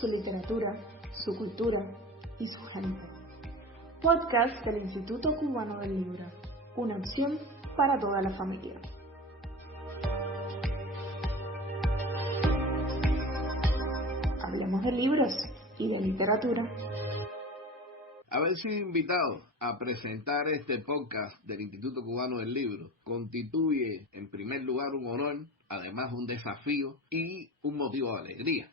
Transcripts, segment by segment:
su literatura, su cultura y su gente. Podcast del Instituto Cubano del Libro, una opción para toda la familia. Hablemos de libros y de literatura. Haber sido invitado a presentar este podcast del Instituto Cubano del Libro constituye, en primer lugar, un honor, además un desafío y un motivo de alegría.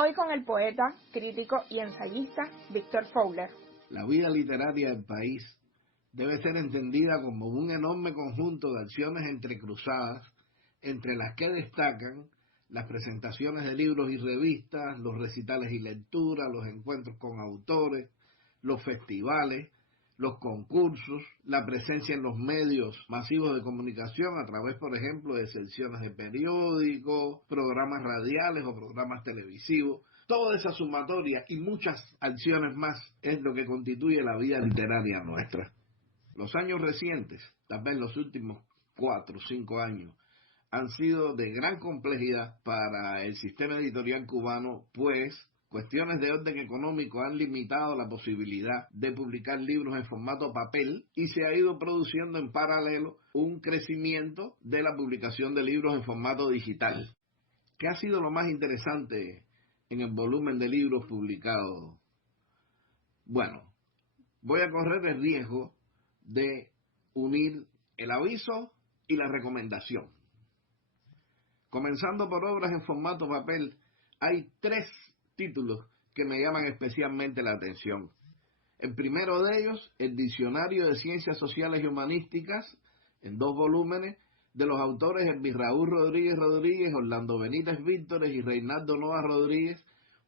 Hoy con el poeta, crítico y ensayista Víctor Fowler. La vida literaria del país debe ser entendida como un enorme conjunto de acciones entrecruzadas, entre las que destacan las presentaciones de libros y revistas, los recitales y lecturas, los encuentros con autores, los festivales, los concursos, la presencia en los medios masivos de comunicación a través, por ejemplo, de secciones de periódicos, programas radiales o programas televisivos. Toda esa sumatoria y muchas acciones más es lo que constituye la vida literaria nuestra. Los años recientes, tal vez los últimos 4 o 5 años, han sido de gran complejidad para el sistema editorial cubano, pues cuestiones de orden económico han limitado la posibilidad de publicar libros en formato papel y se ha ido produciendo en paralelo un crecimiento de la publicación de libros en formato digital. ¿Qué ha sido lo más interesante en el volumen de libros publicados? Bueno, voy a correr el riesgo de unir el aviso y la recomendación. Comenzando por obras en formato papel, hay 3 títulos que me llaman especialmente la atención. El primero de ellos, el Diccionario de Ciencias Sociales y Humanísticas, en 2 volúmenes, de los autores Elvis Raúl Rodríguez Rodríguez, Orlando Benítez Víctores y Reinaldo Nova Rodríguez,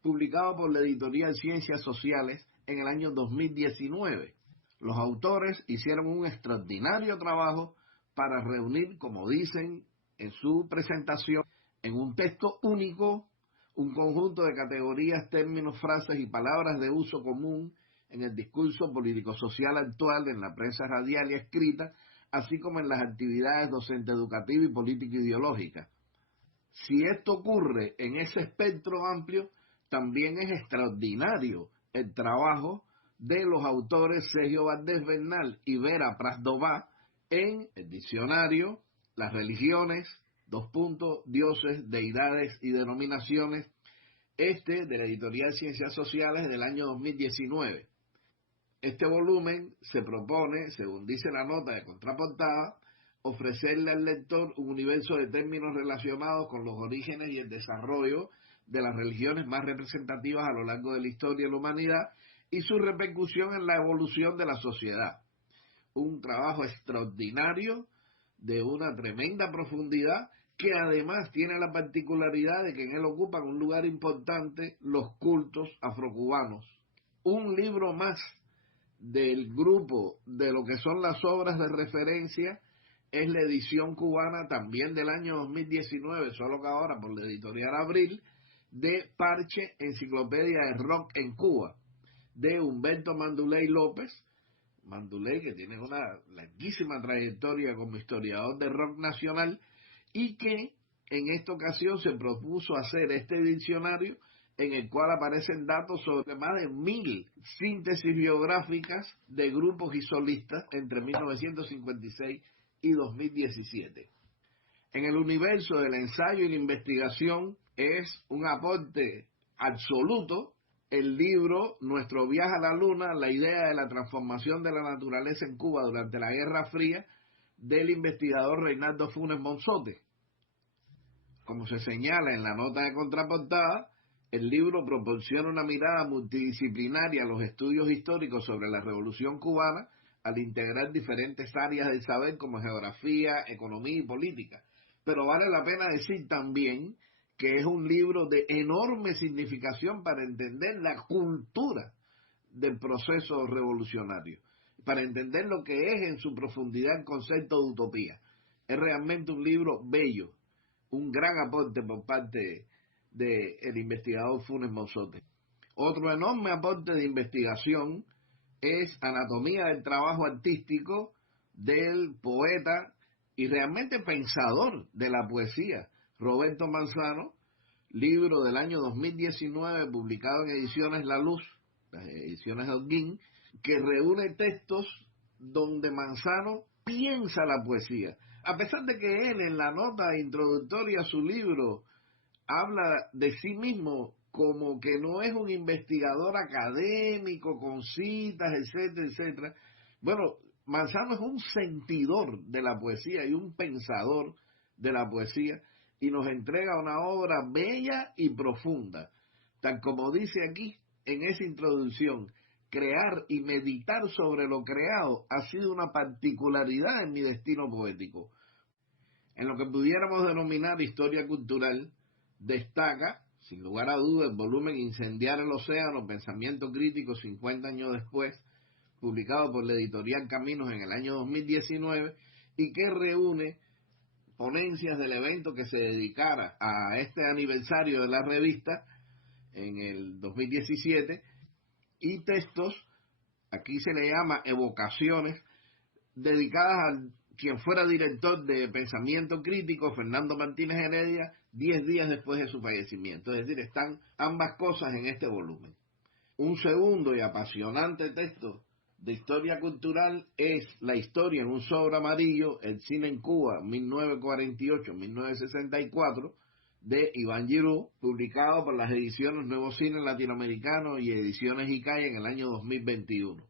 publicado por la editorial Ciencias Sociales en el año 2019. Los autores hicieron un extraordinario trabajo para reunir, como dicen en su presentación, en un texto único, un conjunto de categorías, términos, frases y palabras de uso común en el discurso político-social actual, en la prensa radial y escrita, así como en las actividades docente educativa y político-ideológica. Si esto ocurre en ese espectro amplio, también es extraordinario el trabajo de los autores Sergio Valdés Bernal y Vera Prasdová en el diccionario Las religiones, dioses, deidades y denominaciones, de la editorial Ciencias Sociales del año 2019. Este volumen se propone, según dice la nota de contraportada, ofrecerle al lector un universo de términos relacionados con los orígenes y el desarrollo de las religiones más representativas a lo largo de la historia de la humanidad y su repercusión en la evolución de la sociedad. Un trabajo extraordinario, de una tremenda profundidad, que además tiene la particularidad de que en él ocupan un lugar importante los cultos afrocubanos. Un libro más del grupo de lo que son las obras de referencia es la edición cubana, también del año 2019, solo que ahora por la editorial Abril, de Parche, Enciclopedia de Rock en Cuba, de Humberto Manduley López. Manduley, que tiene una larguísima trayectoria como historiador de rock nacional y que en esta ocasión se propuso hacer este diccionario en el cual aparecen datos sobre más de 1000 síntesis biográficas de grupos y solistas entre 1956 y 2017. En el universo del ensayo y la investigación es un aporte absoluto el libro Nuestro viaje a la luna, la idea de la transformación de la naturaleza en Cuba durante la Guerra Fría, del investigador Reinaldo Funes Monzote. Como se señala en la nota de contraportada, el libro proporciona una mirada multidisciplinaria a los estudios históricos sobre la Revolución Cubana al integrar diferentes áreas del saber como geografía, economía y política. Pero vale la pena decir también que es un libro de enorme significación para entender la cultura del proceso revolucionario, para entender lo que es en su profundidad el concepto de utopía. Es realmente un libro bello, un gran aporte por parte del investigador Funes Monzote. Otro enorme aporte de investigación es Anatomía del trabajo artístico del poeta y realmente pensador de la poesía, Roberto Manzano, libro del año 2019 publicado en Ediciones La Luz, las ediciones de Holguín, que reúne textos donde Manzano piensa la poesía. A pesar de que él en la nota introductoria a su libro habla de sí mismo como que no es un investigador académico con citas, etcétera, etcétera. Bueno, Manzano es un sentidor de la poesía y un pensador de la poesía y nos entrega una obra bella y profunda. Tal como dice aquí en esa introducción, crear y meditar sobre lo creado ha sido una particularidad en mi destino poético. En lo que pudiéramos denominar historia cultural, destaca, sin lugar a dudas, el volumen Incendiar el Océano, Pensamiento Crítico 50 años después, publicado por la editorial Caminos en el año 2019, y que reúne ponencias del evento que se dedicara a este aniversario de la revista en el 2017, y textos, aquí se le llama evocaciones, dedicadas a quien fuera director de Pensamiento Crítico, Fernando Martínez Heredia, 10 días después de su fallecimiento. Es decir, están ambas cosas en este volumen. Un segundo y apasionante texto de historia cultural es La historia en un sobre amarillo, el cine en Cuba, 1948-1964, de Iván Giroux, publicado por las ediciones Nuevo Cine Latinoamericano y ediciones ICAI en el año 2021.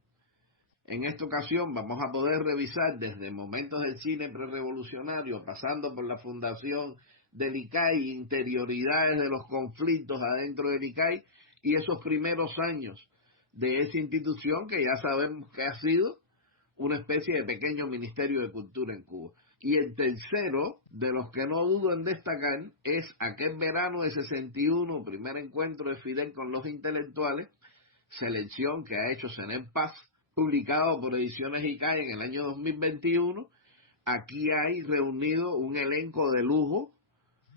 En esta ocasión vamos a poder revisar desde momentos del cine prerevolucionario, pasando por la fundación del ICAI, interioridades de los conflictos adentro del ICAI y esos primeros años de esa institución que ya sabemos que ha sido una especie de pequeño ministerio de cultura en Cuba. Y el tercero, de los que no dudo en destacar, es aquel verano de 61, primer encuentro de Fidel con los intelectuales, selección que ha hecho Zenén Paz, publicado por Ediciones ICAI en el año 2021. Aquí hay reunido un elenco de lujo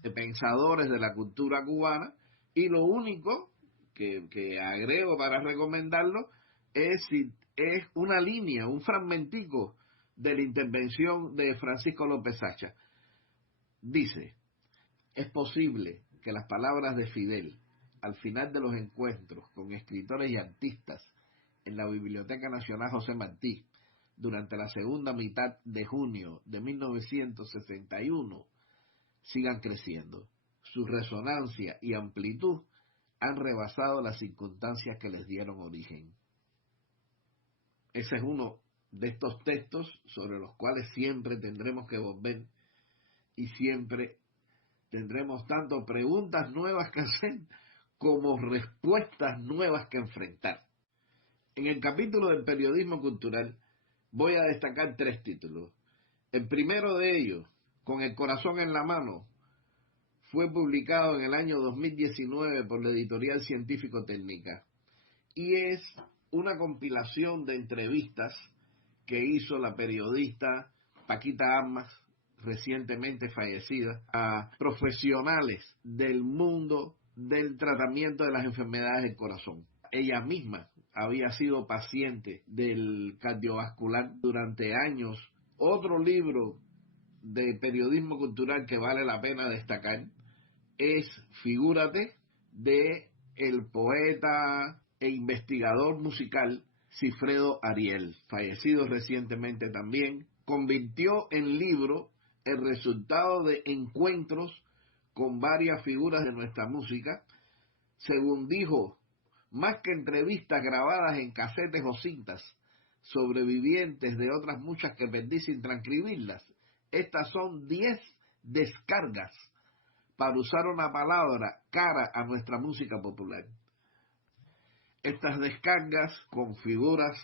de pensadores de la cultura cubana y lo único que agrego para recomendarlo es una línea, un fragmentico de la intervención de Francisco López Sacha. Dice, es posible que las palabras de Fidel al final de los encuentros con escritores y artistas en la Biblioteca Nacional José Martí durante la segunda mitad de junio de 1961 sigan creciendo. Su resonancia y amplitud han rebasado las circunstancias que les dieron origen. Ese es uno de estos textos sobre los cuales siempre tendremos que volver y siempre tendremos tanto preguntas nuevas que hacer como respuestas nuevas que enfrentar. En el capítulo del periodismo cultural voy a destacar 3 títulos. El primero de ellos, Con el corazón en la mano, fue publicado en el año 2019 por la editorial Científico Técnica y es una compilación de entrevistas que hizo la periodista Paquita Armas, recientemente fallecida, a profesionales del mundo del tratamiento de las enfermedades del corazón. Ella misma había sido paciente del cardiovascular durante años. Otro libro de periodismo cultural que vale la pena destacar es Figúrate, de el poeta e investigador musical Cifredo Ariel, fallecido recientemente también. Convirtió en libro el resultado de encuentros con varias figuras de nuestra música. Según dijo, más que entrevistas grabadas en casetes o cintas, sobrevivientes de otras muchas que perdí sin transcribirlas, estas son 10 descargas, para usar una palabra cara a nuestra música popular. Estas descargas con figuras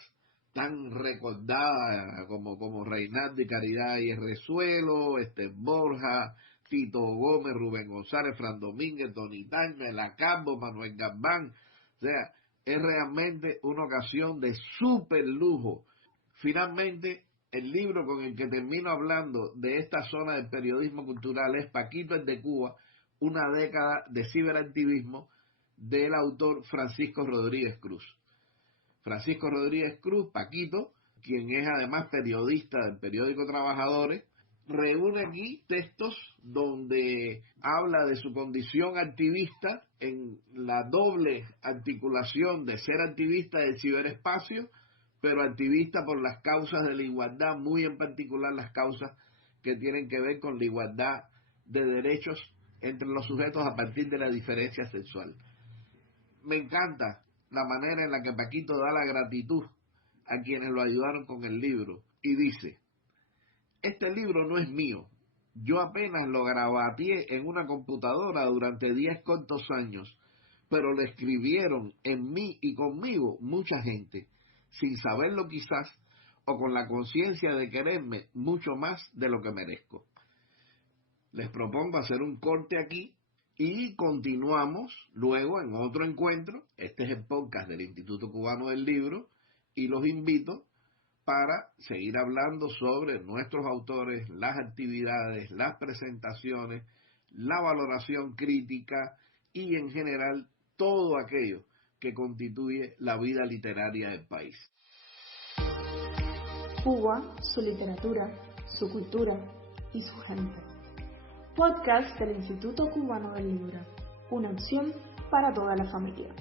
tan recordadas como Reinaldo y Caridad y Resuelo, Borja, Tito Gómez, Rubén González, Fran Domínguez, Tony Taña, El Acambo, Manuel Gambán. O sea, es realmente una ocasión de súper lujo. Finalmente, el libro con el que termino hablando de esta zona del periodismo cultural es Paquito el de Cuba, una década de ciberactivismo, del autor Francisco Rodríguez Cruz. Francisco Rodríguez Cruz, Paquito, quien es además periodista del periódico Trabajadores, reúne aquí textos donde habla de su condición activista en la doble articulación de ser activista del ciberespacio, pero activista por las causas de la igualdad, muy en particular las causas que tienen que ver con la igualdad de derechos entre los sujetos a partir de la diferencia sexual. Me encanta la manera en la que Paquito da la gratitud a quienes lo ayudaron con el libro y dice: este libro no es mío, yo apenas lo grabateé en una computadora durante 10 cortos años, pero lo escribieron en mí y conmigo mucha gente, sin saberlo quizás, o con la conciencia de quererme mucho más de lo que merezco. Les propongo hacer un corte aquí y continuamos luego en otro encuentro. Este es el podcast del Instituto Cubano del Libro y los invito para seguir hablando sobre nuestros autores, las actividades, las presentaciones, la valoración crítica y en general todo aquello que constituye la vida literaria del país. Cuba, su literatura, su cultura y su gente. Podcast del Instituto Cubano del Libro, una opción para toda la familia.